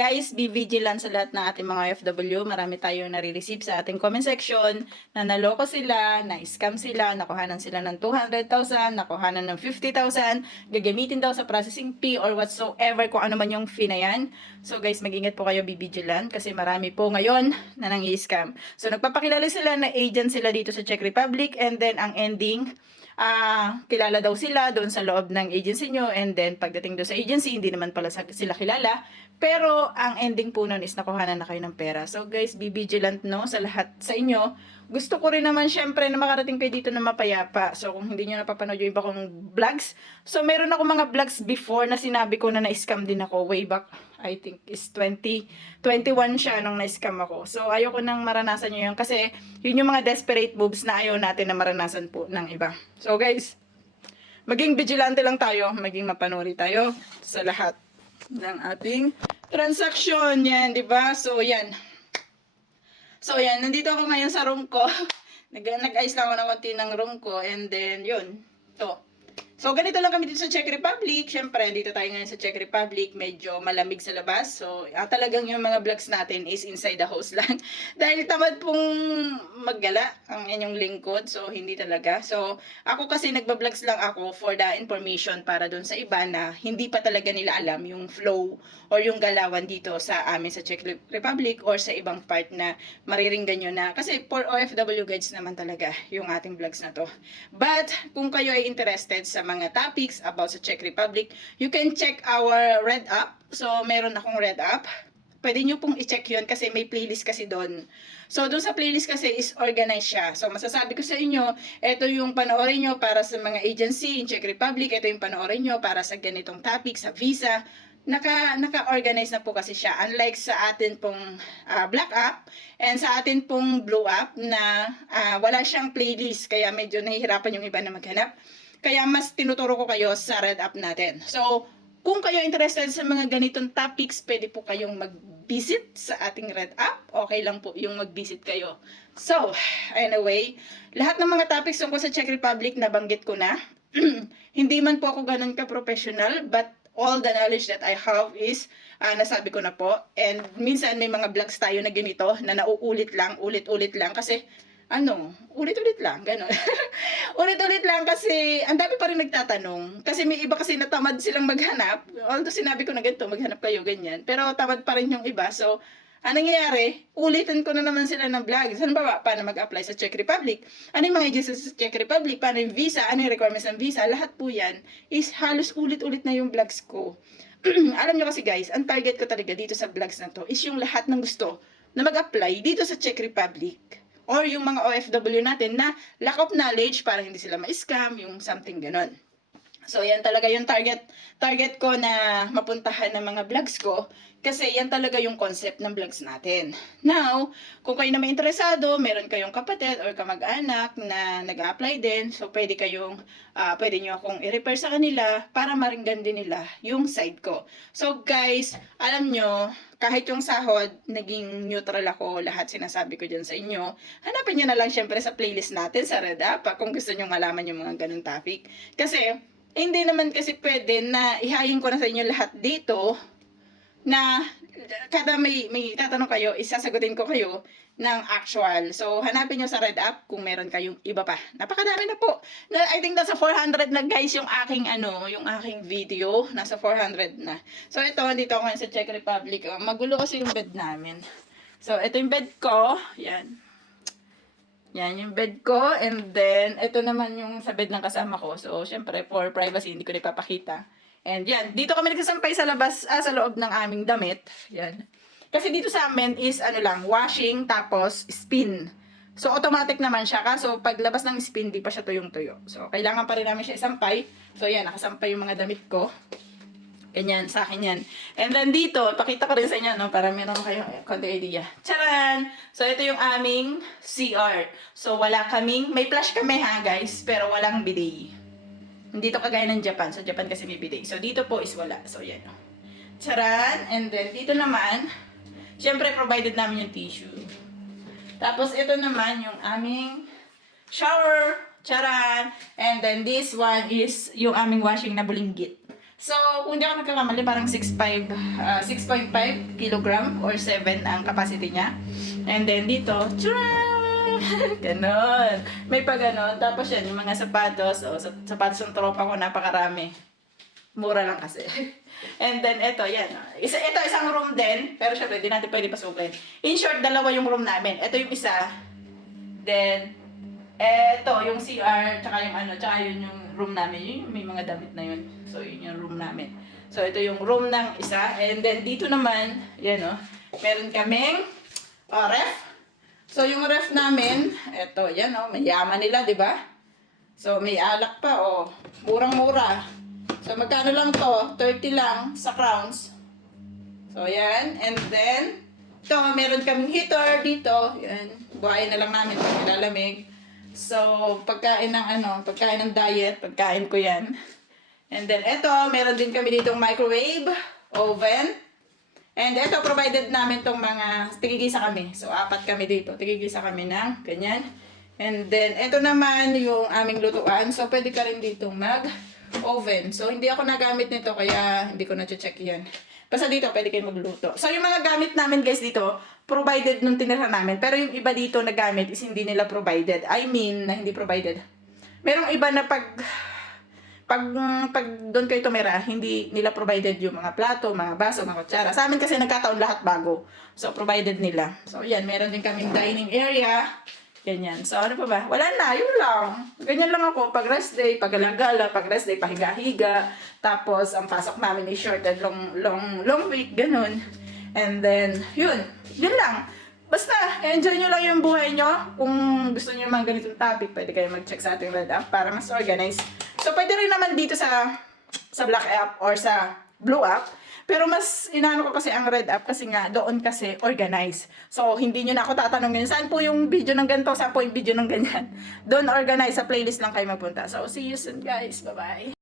Guys, be vigilant sa lahat ng ating mga OFW. Marami tayong nare-receive sa ating comment section na naloko sila, na-scam sila, nakuhanan sila ng 200,000, nakuhanan ng 50,000, gagamitin daw sa processing fee or whatsoever kung ano man yung fee na yan. So guys, mag-ingat po kayo, be vigilant kasi marami po ngayon na nang-i-scam. So nagpapakilala sila na agent sila dito sa Czech Republic and then ang ending, kilala daw sila doon sa loob ng agency nyo and then pagdating doon sa agency, hindi naman pala sila kilala. Pero ang ending po nun is nakuhanan na kayo ng pera. So guys, be vigilant no sa lahat sa inyo. Gusto ko rin naman syempre na makarating kayo dito na mapayapa. So kung hindi nyo napapanood yung iba kong vlogs. So meron ako mga vlogs before na sinabi ko na na-scam din ako way back. I think is 2021 siya nung na-scam ako. So ayoko nang maranasan nyo yun kasi yun yung mga desperate moves na ayaw natin na maranasan po ng iba. So guys, maging vigilante lang tayo, maging mapanuri tayo sa lahat ng ating transaction. Yan, di ba? So yan, nandito ako ngayon sa room ko. Nag-ayos lang ako ng konti ng room ko and then yun, to. So, ganito lang kami dito sa Czech Republic. Siyempre, dito tayo ngayon sa Czech Republic. Medyo malamig sa labas. So, talagang yung mga vlogs natin is inside the house lang. Dahil tamad pong maggala ang inyong lingkod. So, hindi talaga. So, ako kasi nagba-vlogs lang ako for the information para dun sa iba na hindi pa talaga nila alam yung flow or yung galawan dito sa amin sa Czech Republic or sa ibang part na mariringgan nyo na. Kasi for OFW guides naman talaga yung ating vlogs na to. But, kung kayo ay interested sa mga topics about sa Czech Republic, you can check our Red App. So, meron akong Red App. Pwede nyo pong i-check yun kasi may playlist kasi doon. So, doon sa playlist kasi is organized siya. So, masasabi ko sa inyo, ito yung panoorin nyo para sa mga agency in Czech Republic. Ito yung panoorin nyo para sa ganitong topic, sa visa. Naka-organize na po kasi siya. Unlike sa atin pong Black App and sa atin pong Blue App na wala siyang playlist. Kaya medyo nahihirapan yung iba na maghanap. Kaya mas tinuturo ko kayo sa Red App natin. So, kung kayo interested sa mga ganitong topics, pwede po kayong mag-visit sa ating Red App. Okay lang po yung mag-visit kayo. So, anyway, lahat ng mga topics tungkol sa Czech Republic nabanggit ko na. Hindi man po ako ganun ka-professional, but all the knowledge that I have is nasabi ko na po. And minsan may mga vlogs tayo na ganito na nauulit lang, ulit-ulit lang kasi ulit-ulit lang, gano'n. Ulit-ulit lang kasi ang dami pa rin nagtatanong. Kasi may iba kasi natamad silang maghanap. Although sinabi ko na ganito, maghanap kayo, ganyan. Pero tamad pa rin yung iba. So, anong nangyayari? Ulitin ko na naman sila ng vlogs. Ano ba? Paano mag-apply sa Czech Republic? Ano yung mga agencies sa Czech Republic? Paano yung visa? Ano yung requirements ng visa? Lahat po yan is halos ulit-ulit na yung vlogs ko. Alam nyo kasi guys, ang target ko talaga dito sa vlogs na to is yung lahat ng gusto na mag-apply dito sa Czech Republic. Or yung mga OFW natin na lack of knowledge para hindi sila ma-scam, yung something ganon. So, yan talaga yung target ko na mapuntahan ng mga vlogs ko kasi yan talaga yung concept ng vlogs natin. Now, kung kayo na may interesado, meron kayong kapatid or kamag-anak na nag-a-apply din, so pwede nyo akong i-refer sa kanila para maringgan din nila yung side ko. So guys, alam nyo, kahit yung sahod, naging neutral ako, lahat sinasabi ko dyan sa inyo. Hanapin nyo na lang syempre sa playlist natin sa Red App kung gusto nyo malaman yung mga ganun topic. Kasi, hindi naman kasi pwede na ihayin ko na sa inyo lahat dito na kada may tatanong kayo, isasagutin ko kayo ng actual. So, hanapin nyo sa Red App kung meron kayong iba pa. Napakadami na po. I think nasa 400 na guys yung aking video. Nasa 400 na. So, ito, dito ako ngayon sa Czech Republic. Magulo kasi yung bed namin. So, ito yung bed ko. Yan. Yan yung bed ko. And then, ito naman yung sa bed ng kasama ko. So, syempre, for privacy, hindi ko na ipapakita. And yan, dito kami nagsasampay sa labas, sa loob ng aming damit. Yan. Kasi dito sa amin is washing tapos spin. So automatic naman siya. Kaso paglabas ng spin, di pa siya tuyong-tuyo. So kailangan pa rin namin siya isampay. So yan, nakasampay yung mga damit ko. Ganyan, sa akin yan. And then dito, pakita ko rin sa inyo, no, para meron kayong konti idea. Charan! So ito yung aming CR. So wala may flash kami ha guys, pero walang bidet. Hindi to kagaya ng Japan. Sa Japan kasi may bidet. So, dito po is wala. So, yan. Charan. And then, dito naman, syempre, provided namin yung tissue. Tapos, ito naman yung aming shower. Charan. And then, this one is yung aming washing na bulinggit. So, kung hindi ako nagkakamali, parang 6.5 kilogram or 7 ang capacity niya. And then dito, tcharam! Ganon. May pa ganon. Tapos yan, yung mga sapatos. Sapatos ng tropa ko, napakarami. Mura lang kasi. And then, ito, yan. Ito, isang room din. Pero syempre, di natin pwede pasukin. In short, dalawa yung room namin. Ito yung isa. Then, ito, yung CR, tsaka yung tsaka yun yung room namin. Yun, may mga damit na yun. So, yun yung room namin. So, ito yung room ng isa. And then, dito naman, yan meron kaming ref. So, yung ref namin, ito, yan mayaman nila, di ba? So, may alak pa, murang-mura. So, magkano lang to? 30 lang sa Crowns. So, yan. And then, ito, meron kaming heater dito. Yan. Buhayin na lang namin pag nilalamig. So, pagkain ng diet, pagkain ko yan. And then, ito, meron din kami ditong microwave, oven. And ito, provided namin tong mga, tigigisa kami. So, 4 kami dito. Tigigisa kami ng ganyan. And then, ito naman yung aming lutuan. So, pwede ka rin ditong mag-oven. So, hindi ako nagamit nito, kaya hindi ko na-check yan. Basta dito, pwede kayo magluto. So, yung mga gamit namin, guys, dito, provided nung tinira namin. Pero yung iba dito na gamit is hindi nila provided. I mean, na hindi provided. Merong iba na pag doon kayo tumira, hindi nila provided yung mga plato, mga baso, mga kutsara. Sa amin kasi nagkataon lahat bago. So, provided nila. So, yan. Meron din kaming dining area. Ganyan. So, ano pa ba? Wala na. Yun lang. Ganyan lang ako. Pag rest day, pag galagala, pag rest day, pahiga-higa. Tapos, ang pasok namin is short and long week. Ganun. And then, yun. Yun lang. Basta, enjoy nyo lang yung buhay nyo. Kung gusto nyo mga ganitong topic, pwede kayo mag-check sa ating Red App para mas organize. So, pwede rin naman dito sa Black App or sa Blue App. Pero mas inaano ko kasi ang Red App kasi nga doon kasi organize. So, hindi nyo na ako tatanungin, saan po yung video ng ganito, saan po yung video ng ganyan. Doon organize, sa playlist lang kayo magpunta. So, see you soon guys. Bye-bye.